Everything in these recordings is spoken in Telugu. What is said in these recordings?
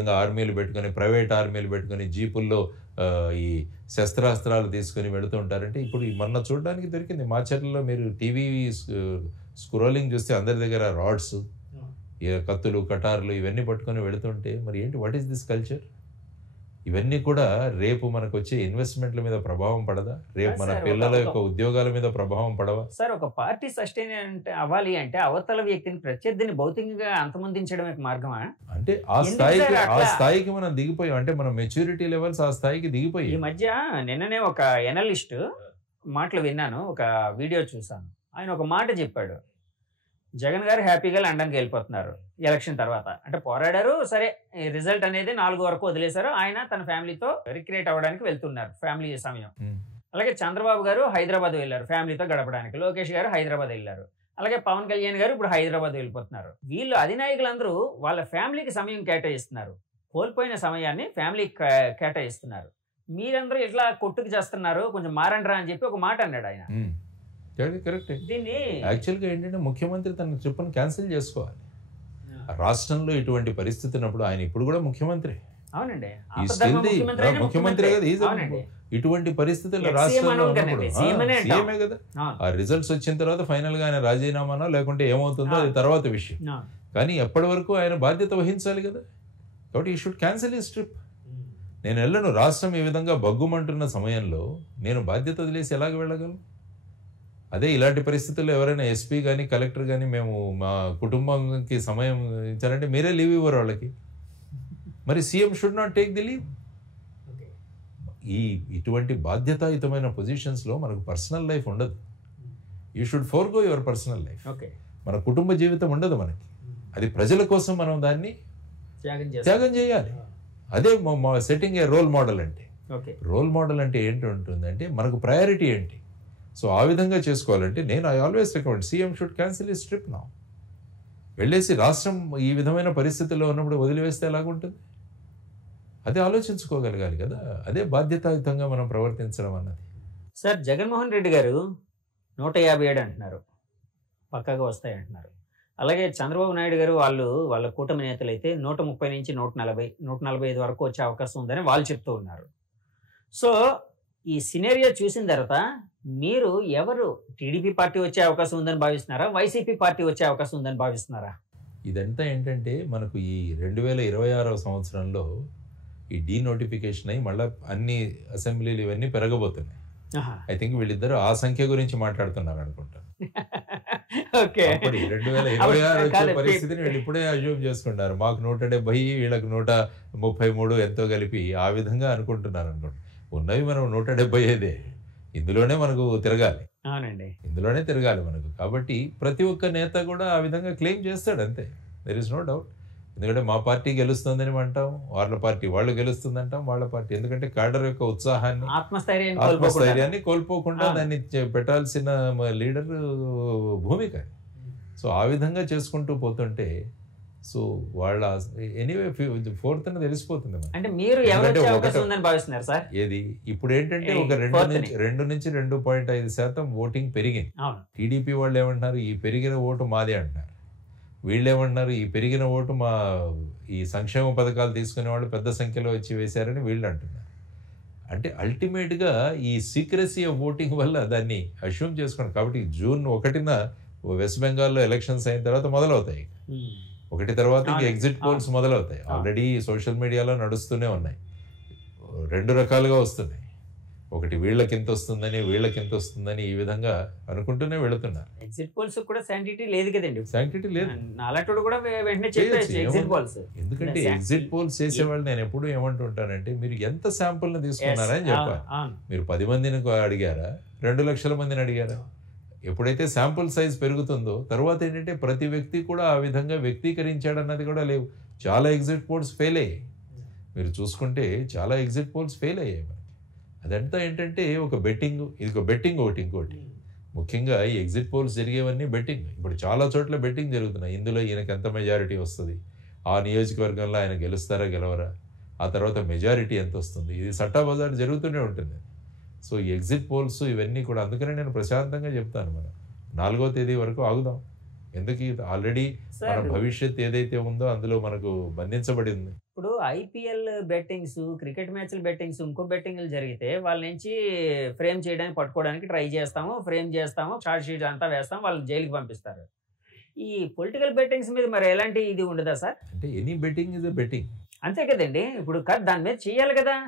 ఆర్మీలు పెట్టుకొని ప్రైవేట్ ఆర్మీలు పెట్టుకొని జీపుల్లో ఈ శస్త్రాస్త్రాలు తీసుకొని వెళుతూ ఉంటారంటే ఇప్పుడు మొన్న చూడడానికి దొరికింది మాచర్లలో మీరు టీవీ స్క్రోలింగ్ చూస్తే అందరి దగ్గర రాడ్స్ కత్తులు కటార్లు ఇవన్నీ పట్టుకొని వెళుతుంటే మరి ఏంటి వాట్ ఈస్ దిస్ కల్చర్? ఇవన్నీ కూడా రేపు మనకు వచ్చే ఇన్వెస్ట్మెంట్ల మీద ప్రభావం పడదా? రేపు మన పిల్లల యొక్క ఉద్యోగాల మీద ప్రభావం పడవా? సార్ ఒక పార్టీ సస్టైన్ అవ్వాలి అంటే అవతల వ్యక్తిని ప్రత్యర్థిని భౌతికంగా అంతమొందించడమే మార్గమా? అంటే ఆ స్థాయికి మనం దిగిపోయాం. అంటే మన మెచ్యూరిటీ లెవెల్స్ ఆ స్థాయికి దిగిపోయి. ఈ మధ్య నిన్ననే ఒక ఎనలిస్ట్ మాటలు విన్నాను, ఒక వీడియో చూసాను. ఆయన ఒక మాట చెప్పాడు, జగన్ గారు హ్యాపీగా లండన్కి వెళ్ళిపోతున్నారు ఎలక్షన్ తర్వాత. అంటే పోరాడారు, సరే రిజల్ట్ అనేది 4 వరకు వదిలేశారు, ఆయన తన ఫ్యామిలీతో రిక్రియేట్ అవ్వడానికి వెళ్తున్నారు ఫ్యామిలీ సమయం. అలాగే చంద్రబాబు గారు హైదరాబాద్ వెళ్ళారు ఫ్యామిలీతో గడపడానికి, లోకేష్ గారు హైదరాబాద్ వెళ్ళారు, అలాగే పవన్ కళ్యాణ్ గారు ఇప్పుడు హైదరాబాద్ వెళ్ళిపోతున్నారు. వీళ్ళు అధినాయకులందరూ వాళ్ళ ఫ్యామిలీకి సమయం కేటాయిస్తున్నారు, కోల్పోయిన సమయాన్ని ఫ్యామిలీకి కేటాయిస్తున్నారు. మీరందరూ ఇట్లా కొట్టుకు చేస్తున్నారు, కొంచెం మారండ్రా అని చెప్పి ఒక మాట అన్నాడు ఆయన. కరెక్ట్. దీన్ని యాక్చువల్గా ఏంటంటే ముఖ్యమంత్రి తన ట్రిప్ను క్యాన్సిల్ చేసుకోవాలి. రాష్ట్రంలో ఇటువంటి పరిస్థితి ఉన్నప్పుడు ఆయన ఇప్పుడు కూడా ముఖ్యమంత్రి. అవునండి, ముఖ్యమంత్రి కదా. ఇటువంటి పరిస్థితుల్లో రాష్ట్రంలో సీఎమే కదా. ఆ రిజల్ట్స్ వచ్చిన తర్వాత ఫైనల్ గా ఆయన రాజీనామానో లేకుంటే ఏమవుతుందో అది తర్వాత విషయం. కానీ ఎప్పటి వరకు ఆయన బాధ్యత వహించాలి కదా. కాబట్టి ఈ షుడ్ క్యాన్సిల్ హిస్ ట్రిప్. నేను వెళ్ళను, రాష్ట్రం ఈ విధంగా బగ్గుమంటున్న సమయంలో నేను బాధ్యత వదిలేసి ఎలాగ వెళ్ళగలను? అదే ఇలాంటి పరిస్థితుల్లో ఎవరైనా ఎస్పీ కానీ కలెక్టర్ కానీ మేము మా కుటుంబంకి సమయం ఇచ్చారంటే మీరే లీవ్ ఇవ్వరు వాళ్ళకి. మరి CM should not take the leave. ఇటువంటి బాధ్యతాయుతమైన పొజిషన్స్లో మనకు పర్సనల్ లైఫ్ ఉండదు. You should forgo your personal life. మన కుటుంబ జీవితం ఉండదు మనకి. అది ప్రజల కోసం మనం దాన్ని త్యాగం చేయాలి. అదే సెట్టింగ్ ఏ రోల్ మోడల్ అంటే. రోల్ మోడల్ అంటే ఏంటి ఉంటుందంటే మనకు ప్రయారిటీ ఏంటి. సో ఆ విధంగా చేసుకోవాలంటే నేను I always recommend CM should cancel his trip now. వెళ్ళేసి రాష్ట్రం ఈ విధమైన పరిస్థితుల్లో ఉన్నప్పుడు వదిలివేస్తే ఎలాగుంటుంది? అదే ఆలోచించుకోగలగాలి కదా. అదే బాధ్యతాయుతంగా మనం ప్రవర్తించడం అన్నది. సార్ జగన్మోహన్ రెడ్డి గారు 157 అంటున్నారు, పక్కాగా వస్తాయి అంటున్నారు. అలాగే చంద్రబాబు నాయుడు గారు వాళ్ళ కూటమి నేతలు అయితే 130 నుంచి 140, 145 వరకు వచ్చే అవకాశం ఉందని వాళ్ళు చెప్తూ ఉన్నారు. సో ఈ సినేరియో చూసిన తర్వాత మీరు ఎవరు టీడీపీ పార్టీ వచ్చే అవకాశం ఉందని భావిస్తున్నారా, వైసీపీ పార్టీ వచ్చే అవకాశం ఉందని భావిస్తున్నారా? ఇదంతా ఏంటంటే మనకు ఈ 2026వ సంవత్సరంలో ఈ డీనోటిఫికేషన్ అయ్యి మళ్ళీ అన్ని అసెంబ్లీలు ఇవన్నీ పెరగబోతున్నాయి. ఐ థింక్ వీళ్ళిద్దరు ఆ సంఖ్య గురించి మాట్లాడుతున్నారు అనుకుంటా. 2026 వచ్చే పరిస్థితిని వీళ్ళు ఇప్పుడే అజ్యూమ్ చేసుకుంటారు. మాకు 170, వీళ్ళకి 133 ఎంతో కలిపి ఆ విధంగా అనుకుంటున్నారు అనుకుంటా. ఉన్నవి మనం 175. ఇందులోనే మనకు తిరగాలి. అవునండి, ఇందులోనే తిరగాలి మనకు. కాబట్టి ప్రతి ఒక్క నేత కూడా ఆ విధంగా క్లెయిమ్ చేస్తాడు, అంతే. There is no doubt. ఎందుకంటే మా పార్టీ గెలుస్తుందని అంటాం, వాళ్ళ పార్టీ వాళ్ళు గెలుస్తుంది అంటాం, వాళ్ళ పార్టీ. ఎందుకంటే క్యాడర్ యొక్క ఉత్సాహాన్ని ఆత్మస్థైర్యాన్ని కోల్పోకుండా దాన్ని పెట్టాల్సిన లీడర్ భూమిక. సో ఆ విధంగా చేసుకుంటూ పోతుంటే సో వాళ్ళ ఎనీవే 4th తెలిసిపోతుంది. అంటే మీరు ఏది ఇప్పుడు ఏంటంటే ఒక 2 నుంచి 2.5% ఓటింగ్ పెరిగింది. టీడీపీ వాళ్ళు ఏమంటున్నారు, ఈ పెరిగిన ఓటు మాదే అంటున్నారు. వీళ్ళు ఏమంటున్నారు, ఈ పెరిగిన ఓటు మా ఈ సంక్షేమ పథకాలు తీసుకునే వాళ్ళు పెద్ద సంఖ్యలో వచ్చి వేశారని వీళ్ళు అంటున్నారు. అంటే అల్టిమేట్గా ఈ సీక్రెసీ ఆఫ్ ఓటింగ్ వల్ల దాన్ని అష్యూమ్ చేసుకోండి. కాబట్టి June 1న వెస్ట్ బెంగాల్లో ఎలక్షన్స్ అయిన తర్వాత మొదలవుతాయి. 1 తర్వాత ఇంకా ఎగ్జిట్ పోల్స్ మొదలవుతాయి. ఆల్రెడీ సోషల్ మీడియాలో నడుస్తూనే ఉన్నాయి. 2 రకాలుగా వస్తున్నాయి. ఒకటి వీళ్ళకి ఎంత వస్తుందని, వీళ్ళకి ఎంత వస్తుందని ఈ విధంగా అనుకుంటూనే వెళుతున్నారు. ఎగ్జిట్ పోల్స్ కూడా శాంటిటీ లేదు కదండి. శాంటిటీ లేదు. కూడా వెంటనే చెప్పేయచ్చు ఎగ్జిట్ పోల్స్. ఎందుకంటే ఎగ్జిట్ పోల్స్ చేసేవాళ్ళు నేను ఎప్పుడు ఏమంటుంటానంటే మీరు ఎంత శాంపుల్ ని తీసుకున్నారని చెప్పాలి. మీరు 10 మందిని అడిగారా, 2 లక్షల మందిని అడిగారా? ఎప్పుడైతే శాంపుల్ సైజ్ పెరుగుతుందో తర్వాత ఏంటంటే ప్రతి వ్యక్తి కూడా ఆ విధంగా వ్యక్తీకరించాడన్నది కూడా లేవు. చాలా ఎగ్జిట్ పోల్స్ ఫెయిల్ అయ్యాయి. మీరు చూసుకుంటే చాలా ఎగ్జిట్ పోల్స్ ఫెయిల్ అయ్యాయి మనకి. అదంతా ఏంటంటే ఒక బెట్టింగ్. ఇది ఒక బెట్టింగ్ ఒకటి, ఇంకోటి ముఖ్యంగా ఈ ఎగ్జిట్ పోల్స్ జరిగేవన్నీ బెట్టింగ్. ఇప్పుడు చాలా చోట్ల బెట్టింగ్ జరుగుతున్నాయి. ఇందులో ఈయనకి ఎంత మెజారిటీ వస్తుంది, ఆ నియోజకవర్గంలో ఆయన గెలుస్తారా గెలవరా, ఆ తర్వాత మెజారిటీ ఎంత వస్తుంది, ఇది సట్టా బజార్ జరుగుతూనే ఉంటుంది. సో ఈ ఎగ్జిట్ పోల్స్ ఇవన్నీ కూడా అందుకనే నేను ప్రశాంతంగా చెప్తాను, మనం 4వ తేదీ వరకు ఆగుదాం. ఎందుకు ఆల్రెడీ మన భవిష్యత్ ఏదైతే ఉందో అందులో మనకు బంధించబడి ఉంది. ఇప్పుడు ఐపీఎల్ బెట్టింగ్స్, క్రికెట్ మ్యాచ్ల బెట్టింగ్స్, ఇంకో బెట్టింగ్లు జరిగితే వాళ్ళ నుంచి ఫ్రేమ్ చేయడానికి పట్టుకోవడానికి ట్రై చేస్తాము, ఫ్రేమ్ చేస్తాము, చార్జ్ షీట్ అంతా వేస్తాం, వాళ్ళు జైలుకి పంపిస్తారు. ఈ పొలిటికల్ బెట్టింగ్స్ మీద మరి ఎలాంటి ఇది ఉండదా సార్? అంటే any betting is a betting, అంతే కదండి. ఇప్పుడు దాని మీద చెయ్యాలి కదా.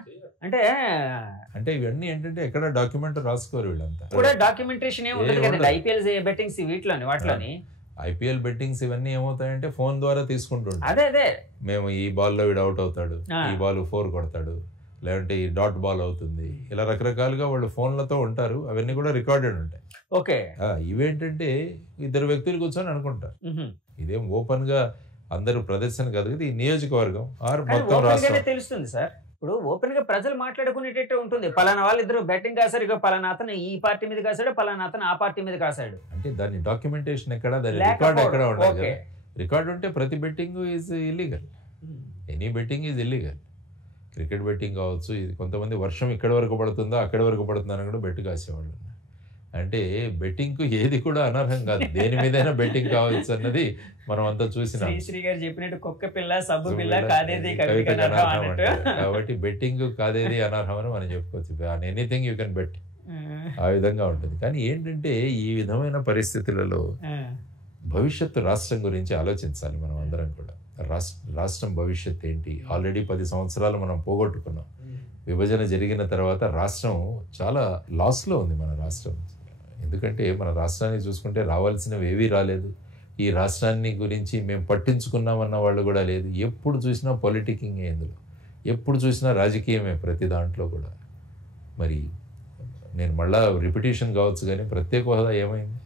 అంటే ఇవన్నీ ఏంటంటే ఎక్కడ డాక్యుమెంట్ రాసుకోరు వీళ్ళంతా కూడా. డాక్యుమెంటేషన్ ఏమి ఉండదు కదండి ఐపీఎల్ బెట్టింగ్స్ వీటిలోని వాటిలోని. ఐపీఎల్ బెట్టింగ్స్ ఇవన్నీ ఏమవుతాయంటే ఫోన్ ద్వారా తీసుకుంటుంటారు. అదే మేము ఈ బాల్లో వీడు అవుట్ అవుతాడు, ఈ బాల్ 4 కొడతాడు, లేదంటే ఈ డాట్ బాల్ అవుతుంది, ఇలా రకరకాలుగా వాళ్ళు ఫోన్లతో ఉంటారు. అవన్నీ కూడా రికార్డెడ్ ఉంటాయి. ఓకే. ఇవేంటంటే 2 వ్యక్తులు కూర్చొని అనుకుంటారు. ఇదేం ఓపెన్ గా అందరూ ప్రదర్శన కాదు కదా, ఈ నియోజకవర్గం మొత్తం రాష్ట్రం తెలుస్తుంది సార్. ఇప్పుడు ఓపెన్ గా ప్రజలు మాట్లాడుకునేటట్టు ఉంటుంది. పలానా వాళ్ళు ఇద్దరు బెట్టింగ్ కాసారు, ఇక పలానా అతను ఈ పార్టీ మీద కాసాడు, పలానా అతను ఆ పార్టీ మీద కాసాడు. అంటే దాని డాక్యుమెంటేషన్ ఎక్కడ, దాని రికార్డ్ ఎక్కడ ఉండాలి కదా. రికార్డ్ ఉంటే ప్రతి betting is illegal. Any betting is illegal. Cricket betting కావచ్చు. ఇది కొంతమంది వర్షం ఇక్కడి వరకు పడుతుందా అక్కడి వరకు పడుతుందని కూడా బెట్టు కాసేవాళ్ళు. అంటే బెట్టింగ్ కు ఏది కూడా అనర్హం కాదు, దేని మీదైనా బెట్టింగ్ కావచ్చు అన్నది మనం అంతా చూసినాం. శ్రీ గారు చెప్పినట్టు కుక్క పిల్ల సబ్బు పిల్ల కాదేది కాబట్టి బెట్టింగ్ కాదేది అనర్హం అని మనం చెప్పుకోవచ్చు. ఎనీథింగ్ యూ కెన్ బెట్, ఆ విధంగా ఉంటుంది. కానీ ఏంటంటే ఈ విధమైన పరిస్థితులలో భవిష్యత్తు రాష్ట్రం గురించి ఆలోచించాలి మనం అందరం కూడా. రాష్ట్రం భవిష్యత్తు ఏంటి? ఆల్రెడీ 10 సంవత్సరాలు మనం పోగొట్టుకున్నాం. విభజన జరిగిన తర్వాత రాష్ట్రం చాలా లాస్లో ఉంది మన రాష్ట్రం. ఎందుకంటే మన రాష్ట్రాన్ని చూసుకుంటే రావాల్సినవి ఏవీ రాలేదు. ఈ రాష్ట్రాన్ని గురించి మేము పట్టించుకున్నామన్న వాళ్ళు కూడా లేదు. ఎప్పుడు చూసినా పొలిటికింగ్, ఇందులో ఎప్పుడు చూసినా రాజకీయమే ప్రతి దాంట్లో కూడా. మరి నేను మళ్ళా రిపిటేషన్ కావచ్చు కానీ ప్రత్యేక హోదా ఏమైంది?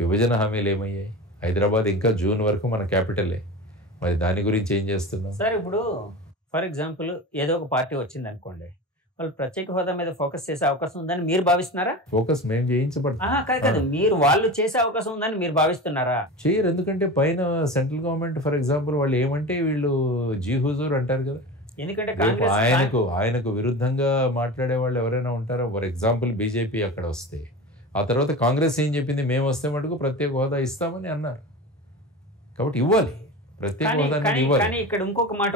విభజన హామీలు ఏమయ్యాయి? హైదరాబాద్ ఇంకా జూన్ వరకు మన క్యాపిటలే. మరి దాని గురించి ఏం చేస్తున్నాం సార్? ఇప్పుడు ఫర్ ఎగ్జాంపుల్ ఏదో ఒక పార్టీ వచ్చింది అనుకోండి, వాళ్ళు ప్రత్యేక హోదా మీద ఫోకస్ చేసే అవకాశం ఉందని మీరు భావిస్తున్నారా? ఫోకస్ మేము చేయించబడతాం కాదు, మీరు వాళ్ళు చేసే అవకాశం ఉందని మీరు భావిస్తున్నారా? చేయరు. ఎందుకంటే పైన సెంట్రల్ గవర్నమెంట్ ఫర్ ఎగ్జాంపుల్ వాళ్ళు ఏమంటే వీళ్ళు జీ హుజూర్ అంటారు కదా. ఎందుకంటే ఆయనకు విరుద్ధంగా మాట్లాడే వాళ్ళు ఎవరైనా ఉంటారో. ఫర్ ఎగ్జాంపుల్ బీజేపీ అక్కడ వస్తే, ఆ తర్వాత కాంగ్రెస్ ఏం చెప్పింది, మేము వస్తే మటుకు ప్రత్యేక హోదా ఇస్తామని అన్నారు. కాబట్టి ఇవ్వాలి, ప్రత్యేక హోదా ఇవ్వాలి. కానీ ఇక్కడ ఇంకొక మాట